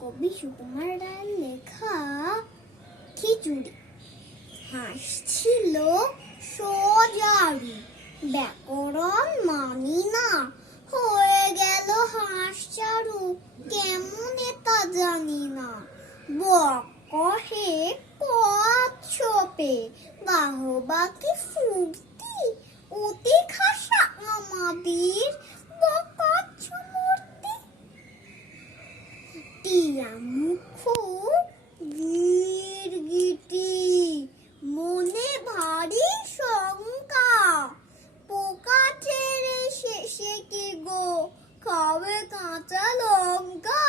কবি সুকুমার রায়ের লেখা খিচুড়ি। হাঁস ছিল সোজারু, ব্যাকরণ মানি না, হয়ে গেল হাঁস চারু, কেমনে তা জানি না। বক কহে কচ্ছপে, বাহবা কি ফুর্তি, অতি খাসা আমাদের বকচ্ছ মূর্তি। টিয়া মুখ গিরগিটি, মনে ভারী শঙ্কা, পোকা ছেড়ে শেষে কি গো খাবে কাঁচা লঙ্কা।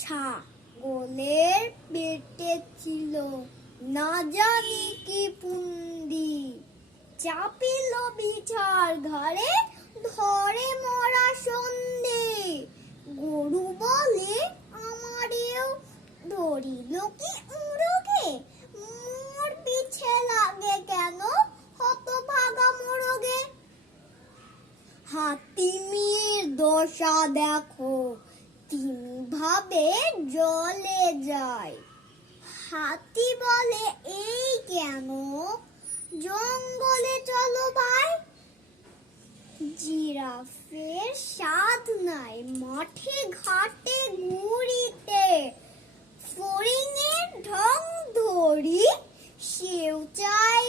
ছাগলের পেটে ছিল না জানি কি পুন্ডি, চাপিল বিছার ঘাড়ে ধরে মরা সন্ধে। গরু বলে আমারেও ধরিল কি উড়োগে, মোর পিছে লাগে কেন হতভাগা মোরগে। হাতিমির দশা দেখো, তিনি ভাবে জলে যায়, হাতি বলে এই কেন জঙ্গলে চলো ভাই। জিরাফের সাধ নাই মাঠে ঘাটে ঘুরিতে, ফড়িংয়ের ঢং ধরি সেও চাই